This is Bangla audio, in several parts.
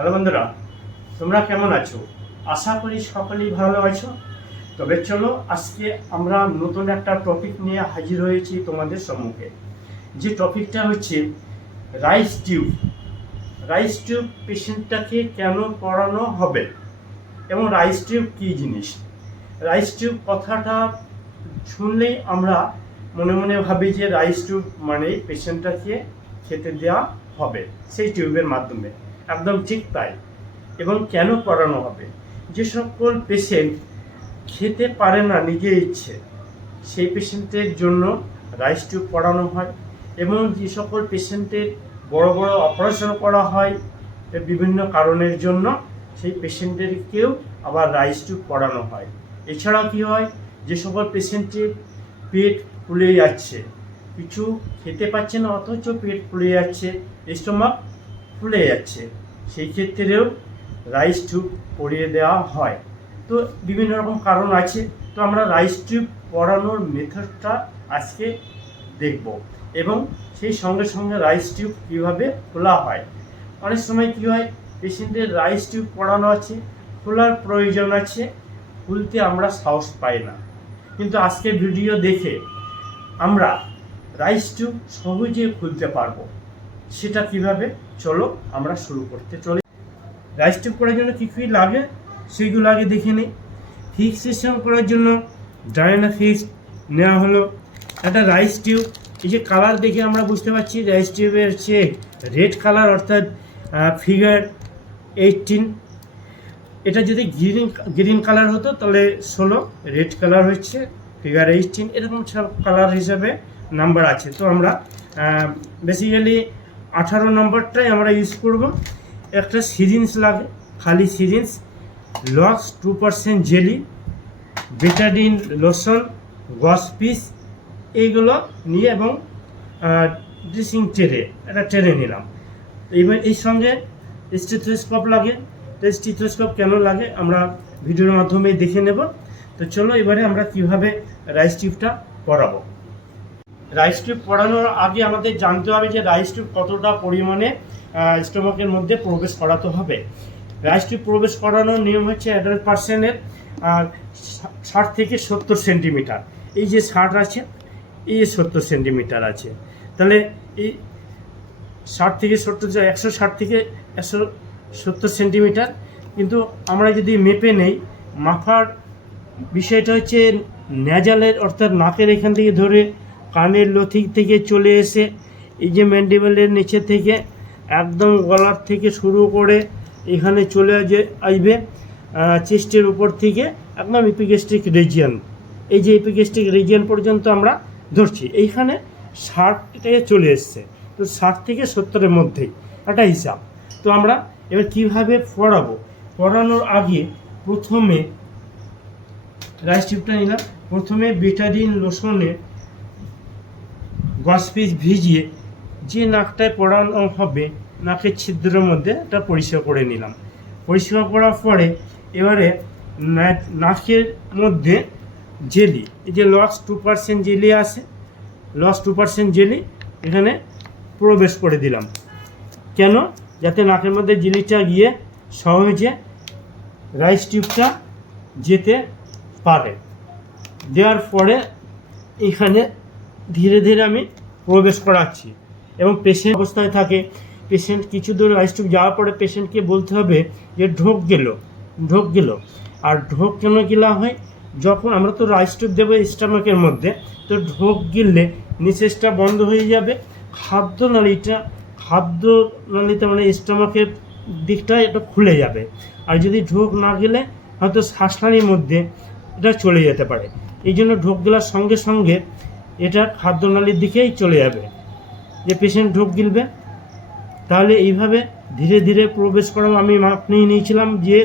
হ্যালো বন্ধুরা, তোমরা কেমন আছো? আশা করি সকলেই ভালো আছো। তবে চলো, আজকে আমরা নতুন একটা টপিক নিয়ে হাজির হয়েছি তোমাদের সম্মুখে। যে টপিকটা হচ্ছে রাইস টিউব রাইস টিউব পেশেন্টটাকে কেন পড়ানো হবে? এবং রাইস টিউব কী জিনিস? রাইস টিউব কথাটা শুনলেই আমরা মনে মনে ভাবি যে রাইস টিউব মানে পেশেন্টটাকে খেতে দেওয়া হবে, সেই টিউবের মাধ্যমে। একদম ঠিক তাই। এবং কেন করানো হবে? যে সকল পেশেন্ট খেতে পারে না নিজে ইচ্ছে, সেই পেশেন্টের জন্য রাইস টিউব পড়ানো হয় এবং যে সকল পেশেন্টের বড় বড় অপারেশন করা হয় বিভিন্ন কারণের জন্য সেই পেশেন্টেরকেও আবার রাইস টিউব পড়ানো হয়। এছাড়াও কী হয়? যে সকল পেশেন্টের পেট ফুলে যাচ্ছে, কিছু খেতে পাচ্ছে না, অথচ পেট ফুলে যাচ্ছে স্টোমাক ফুলে যাচ্ছে। সেই ক্ষেত্রেও রাইস টিউব পরিয়ে দেওয়া হয়। তো বিভিন্ন রকম কারণ আছে। তো আমরা রাইস টিউব পরানোর মেথডটা আজকে দেখব এবং সেই সঙ্গে সঙ্গে রাইস টিউব কীভাবে খোলা হয়। অনেক সময় কী হয় পেশেন্টের রাইস টিউব পড়ানো আছে, খোলার প্রয়োজন আছে, খুলতে আমরা সাহস পাই না। কিন্তু আজকে ভিডিও দেখে আমরা রাইস টিউব সহজে খুলতে পারব। সেটা কীভাবে? চলো আমরা শুরু করতে চলি। রাইস টিউব করার জন্য কী কী লাগে? সেইগুলো আগে দেখে নিই। ফিক্সেশন করার জন্য ডায়না ফিক্স নেওয়া হলো। একটা রাইস টিউব এই যে কালার দেখে আমরা বুঝতে পারছি রাইস টিউবের হচ্ছে রেড কালার অর্থাৎ ফিগার এইটিন এটা যদি গ্রিন গ্রিন কালার হতো, তাহলে ষোলো। রেড কালার হচ্ছে ফিগার এইটিন এরকম সব কালার হিসাবে নাম্বার আছে। তো আমরা বেসিক্যালি আঠারো নম্বরটাই আমরা ইউজ করব। একটা সিরিঞ্জ লাগে, খালি syringe lox two percent jelly betadine lotion gauze piece এইগুলো নিয়ে এবং ড্রেসিং ট্রে একটা ট্রে নিলাম। এবার এই সঙ্গে স্টিথোস্কোপ লাগে। তো স্টিথোস্কোপ কেন লাগে আমরা ভিডিওর মাধ্যমে দেখে নেব। তো চলো এবারে আমরা কীভাবে রাইস টিউবটা পরাবো রাইস টিউব পড়ানোর আগে আমাদের জানতে হবে যে রাইস টিউব কতটা পরিমাণে স্টোমাকের মধ্যে প্রবেশ করাতে হবে। রাইস টিউব প্রবেশ করানোর নিয়ম হচ্ছে অ্যাডাল্ট পার্সনের ষাট থেকে সত্তর সেন্টিমিটার এই যে ষাট আছে, এই সত্তর সেন্টিমিটার আছে। তাহলে এই ষাট থেকে সত্তর একশো ষাট থেকে একশো সত্তর সেন্টিমিটার কিন্তু আমরা যদি মেপে নেই, মাথার বিষয়টা হচ্ছে ন্যাজালের অর্থাৎ নাকের এখান থেকে ধরে কানের লথি থেকে চলে এসে, এই যে ম্যান্ডিবেলের নিচে থেকে একদম গলার থেকে শুরু করে এখানে চলে আসবে চেস্টের উপর থেকে একদম ইপিগেস্ট্রিক রিজিয়ান এই যে ইপিগেস্ট্রিক রিজিয়ান পর্যন্ত আমরা ধরছি। এইখানে ষাট থেকে চলে এসছে। তো ষাট থেকে সত্তরের মধ্যেই। একটা হিসাব। তো আমরা এবার কীভাবে পড়াবো? পড়ানোর আগে প্রথমে, রাইস টিউবটা নিলাম। প্রথমে বেটাডিন লোশনে গস পিস ভিজিয়ে যে নাকটায় পড়ানো হবে, নাকের ছিদ্রের মধ্যে এটা পরিষ্কার করে নিলাম। পরিষ্কার করার পরে এবারে নাকের মধ্যে জেলি, এই যে লস টু পার্সেন্ট জেলি আছে, লস টু পার্সেন্ট জেলি এখানে প্রবেশ করে দিলাম। কেন? যাতে নাকের মধ্যে জেলিটা গিয়ে সহজে রাইস টিউবটা যেতে পারে। দেওয়ার পরে এখানে ধীরে ধীরে আমি প্রবেশ করাচ্ছি। এবং পেশেন্ট অবস্থায় থাকে। পেশেন্ট কিছু দূর রাইস টিউব যাওয়ার পরে পেশেন্টকে বলতে হবে যে, ঢোক গেল ঢোক গেল। আর ঢোক কেন গেলা হয়? যখন আমরা তো রাইস দেবো স্টামাকের মধ্যে, তো ঢোক গিললে নিঃশ্বাসটা বন্ধ হয়ে যাবে। খাদ্য নালীটা, খাদ্য নালীতে মানে স্টামাকের দিকটা এটা খুলে যাবে। আর যদি ঢোক না গেলে, হয়তো শ্বাসনালীর মধ্যে এটা চলে যেতে পারে। এই জন্য ঢোক গেলার সঙ্গে সঙ্গে এটা খাদ্যনালীর দিকেই চলে যাবে। যে পেশেন্ট ঢোক গিলবে, তাহলে এইভাবে ধীরে ধীরে প্রবেশ করাও আমি মাপ নিয়ে নিয়েছিলাম যে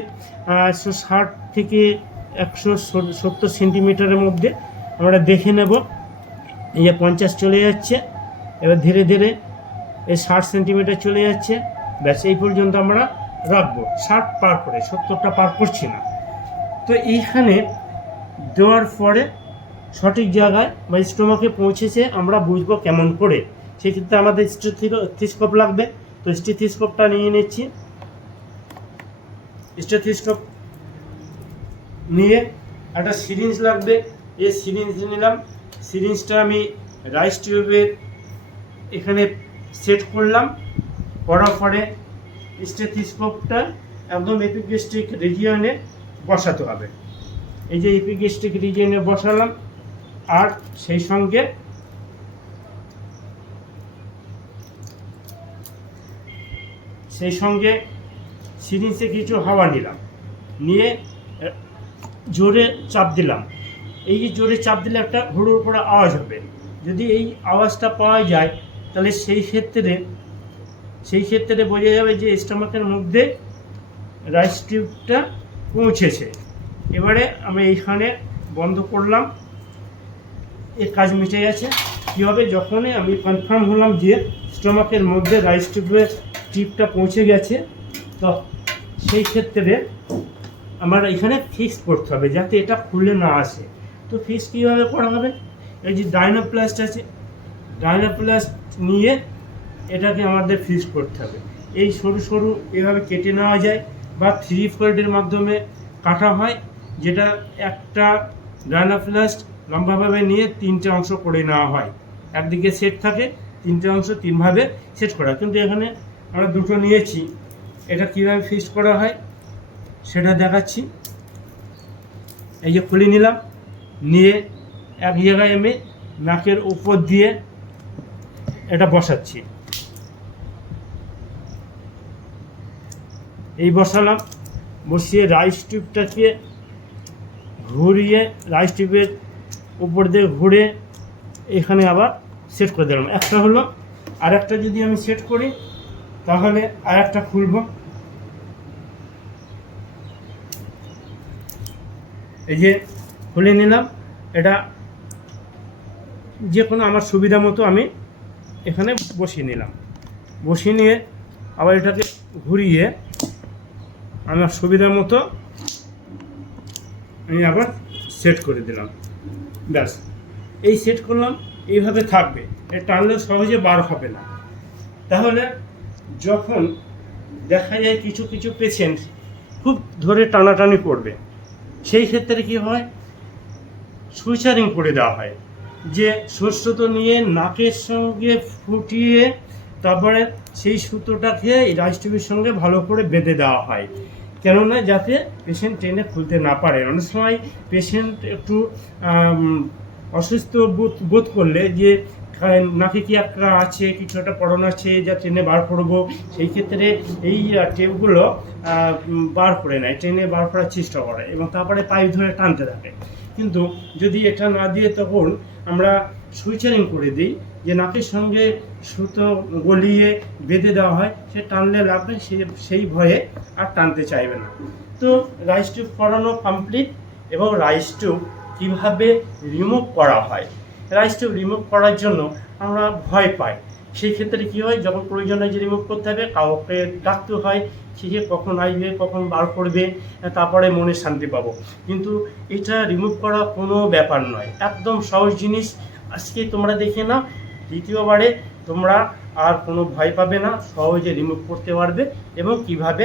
একশো ষাট থেকে একশো সত্তর সেন্টিমিটারের মধ্যে আমরা দেখে নেব। এই যে পঞ্চাশ চলে যাচ্ছে, এবার ধীরে ধীরে এই ষাট সেন্টিমিটার চলে যাচ্ছে। ব্যাস, এই পর্যন্ত আমরা রাখব। ষাট পার করে, সত্তরটা পার করছি না। তো এইখানে দেওয়ার পরে সঠিক জায়গায় বা স্টোমাকে পৌঁছেছে, আমরা বুঝব কেমন করে। সেক্ষেত্রে আমাদের স্টিথিস্কোপ লাগবে। তো স্টিথিস্কোপটা নিয়ে নিচ্ছি। স্টেথিস্কোপ নিয়ে একটা সিরিঞ্জ লাগবে। এই সিরিঞ্জ নিলাম। সিরিঞ্জটা আমি রাইস টিউবের এখানে সেট করলাম। করার পরে স্টেথিস্কোপটা একদম এপিগেস্টিক রিজিয়নে বসাতে হবে। এই যে এপিগেস্টিক রিজিয়নে বসালাম। আর সেই সঙ্গে সেই সঙ্গে সিরিঞ্জে কিছু হাওয়া নিলাম। নিয়ে জোরে চাপ দিলাম। এই যে জোরে চাপ দিলে একটা হুড়ুর করে আওয়াজ হবে। যদি এই আওয়াজটা পাওয়া যায়, তাহলে সেই ক্ষেত্রে সেই ক্ষেত্রে বোঝা যাবে যে স্টোমাকের মধ্যে রাইস টিউবটা পৌঁছেছে। এবারে আমি এইখানে বন্ধ করলাম। এর কাজ মিটে গেছে। কী হবে যখনই আমি কনফার্ম হলাম যে স্টমাকের মধ্যে রাইস টিউবের টিপটা পৌঁছে গেছে, তো সেই ক্ষেত্রে আমার এখানে ফিক্স করতে হবে যাতে এটা খুলে না আসে। তো ফিক্স কীভাবে করা হবে? এই যে ডাইনোপ্লাস্ট আছে ডাইনোপ্লাস্ট নিয়ে এটাকে আমাদের ফিক্স করতে হবে। এই সরু সরু এভাবে কেটে নেওয়া যায় বা থ্রি ফোল্ডের মাধ্যমে কাটা হয়, যেটা একটা ডাইনোপ্লাস্ট লম্বাভাবে নিয়ে তিনটে অংশ করে নেওয়া হয়। একদিকে সেট থাকে, তিনটে অংশ তিনভাবে সেট করা কিন্তু এখানে আমরা দুটো নিয়েছি। এটা কীভাবে ফিক্স করা হয় সেটা দেখাচ্ছি। এই যে খুলে নিলাম, নিয়ে এক জায়গায় আমি নাকের উপর দিয়ে এটা বসাচ্ছি। এই বসালাম, বসিয়ে রাইস টিউবটাকে ঘুরিয়ে রাইস টিউবের উপর দিয়ে ঘুরে এখানে আবার সেট করে দিলাম। একটা হলো আর একটা যদি আমি সেট করি, তাহলে আর একটা খুলব। এই যে খুলে নিলাম, এটা যে কোনো আমার সুবিধা মতো আমি এখানে বসিয়ে নিলাম। বসিয়ে নিয়ে আবার এটাকে ঘুরিয়ে আমার সুবিধা মতো আমি আবার সেট করে দিলাম। ব্যাস। এই সেট করলাম, এইভাবে থাকবে। এ টানলে সহজে বার হবে না। তাহলে যখন দেখা যায় কিছু কিছু পেশেন্ট খুব ধরে টানাটানি করবে, সেই ক্ষেত্রে কি হয়? সুইচারিং করে দেওয়া হয়। যে সুস্থতো নিয়ে নাকের সঙ্গে ফুটিয়ে তারপরে সেই সুতোটাকে এই রাইস সঙ্গে ভালো করে বেঁধে দেওয়া হয়। কেননা যাতে পেশেন্ট ট্রেনে খুলতে না পারে। অনেক সময় পেশেন্ট একটু অসুস্থ বোধ বোধ করলে যে নাকি কি একটা আছে, কিছু একটা পড়ানো আছে, যা ট্রেনে বার করব, সেই ক্ষেত্রে এই টেপগুলো বার করে নেয় ট্রেনে বার করার চেষ্টা করে এবং তারপরে পাইপ ধরে টানতে থাকে। কিন্তু যদি এটা না দিয়ে তখন আমরা সুইচারিং করে দিই যে নাকের সঙ্গে সুতো গলিয়ে বেঁধে দেওয়া হয়, সে টানলে লাগবে সে সেই ভয়ে আর টানতে চাইবে না। তো রাইস টিউব করানো কমপ্লিট এবং রাইস টিউব কীভাবে রিমুভ করা হয়? রাইস টিউব রিমুভ করার জন্য আমরা ভয় পাই। সেই ক্ষেত্রে কী হয়, যখন প্রয়োজন হয় যে রিমুভ করতে হবে, কাউকে ডাকতে হয় সে কখন আসবে, কখন বার করবে, তারপরে মনে শান্তি পাবো। কিন্তু এটা রিমুভ করা কোনো ব্যাপার নয়। একদম সহজ জিনিস, আজকে তোমরা দেখে না দ্বিতীয়বারে তোমরা আর কোনো ভয় পাবে না, সহজে রিমুভ করতে পারবে এবং কীভাবে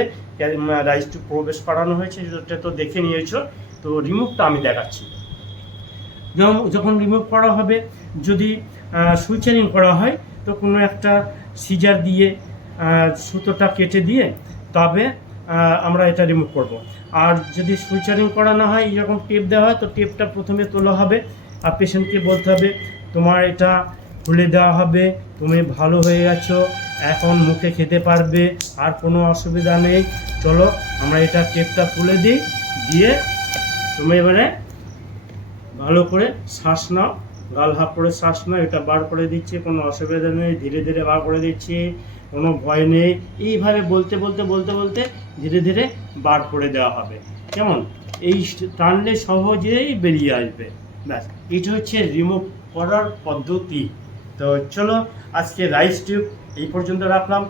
রাইস টু প্রবেশ করানো হয়েছে সেটা তো দেখে নিয়েছ, তো রিমুভটা আমি দেখাচ্ছি। যখন রিমুভ করা হবে, যদি সুইচারিং করা হয়, তো কোনো একটা সিজার দিয়ে সুতোটা কেটে দিয়ে তবে আমরা এটা রিমুভ করব। আর যদি সুইচারিং করা না হয় এরকম টেপ দেওয়া হয়, তো টেপটা প্রথমে তোলা হবে। আর পেশেন্টকে বলতে হবে, তোমার এটা খুলে দেওয়া হবে। তুমি ভালো হয়ে গেছো, এখন মুখে খেতে পারবে, আর কোনো অসুবিধা নেই। চলো, আমরা এটা টেপটা খুলে দিই, দিয়ে তুমি এবারে ভালো করে শ্বাস নাও, গাল হাফ করে শ্বাস নাও, এটা বার করে দিচ্ছি, কোনো অসুবিধা নেই, ধীরে ধীরে বার করে দিচ্ছি, কোনো ভয় নেই। এইভাবে বলতে বলতে বলতে বলতে ধীরে ধীরে বার করে দেওয়া হবে। কেমন? এই টানলে সহজেই বেরিয়ে আসবে। ব্যাস, এটা হচ্ছে রিমুভ করার পদ্ধতি। তো চলো, আজকে রাইস টিউব এই পর্যন্ত রাখলাম।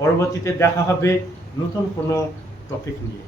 পরবর্তীতে দেখা হবে নতুন কোনো টপিক নিয়ে।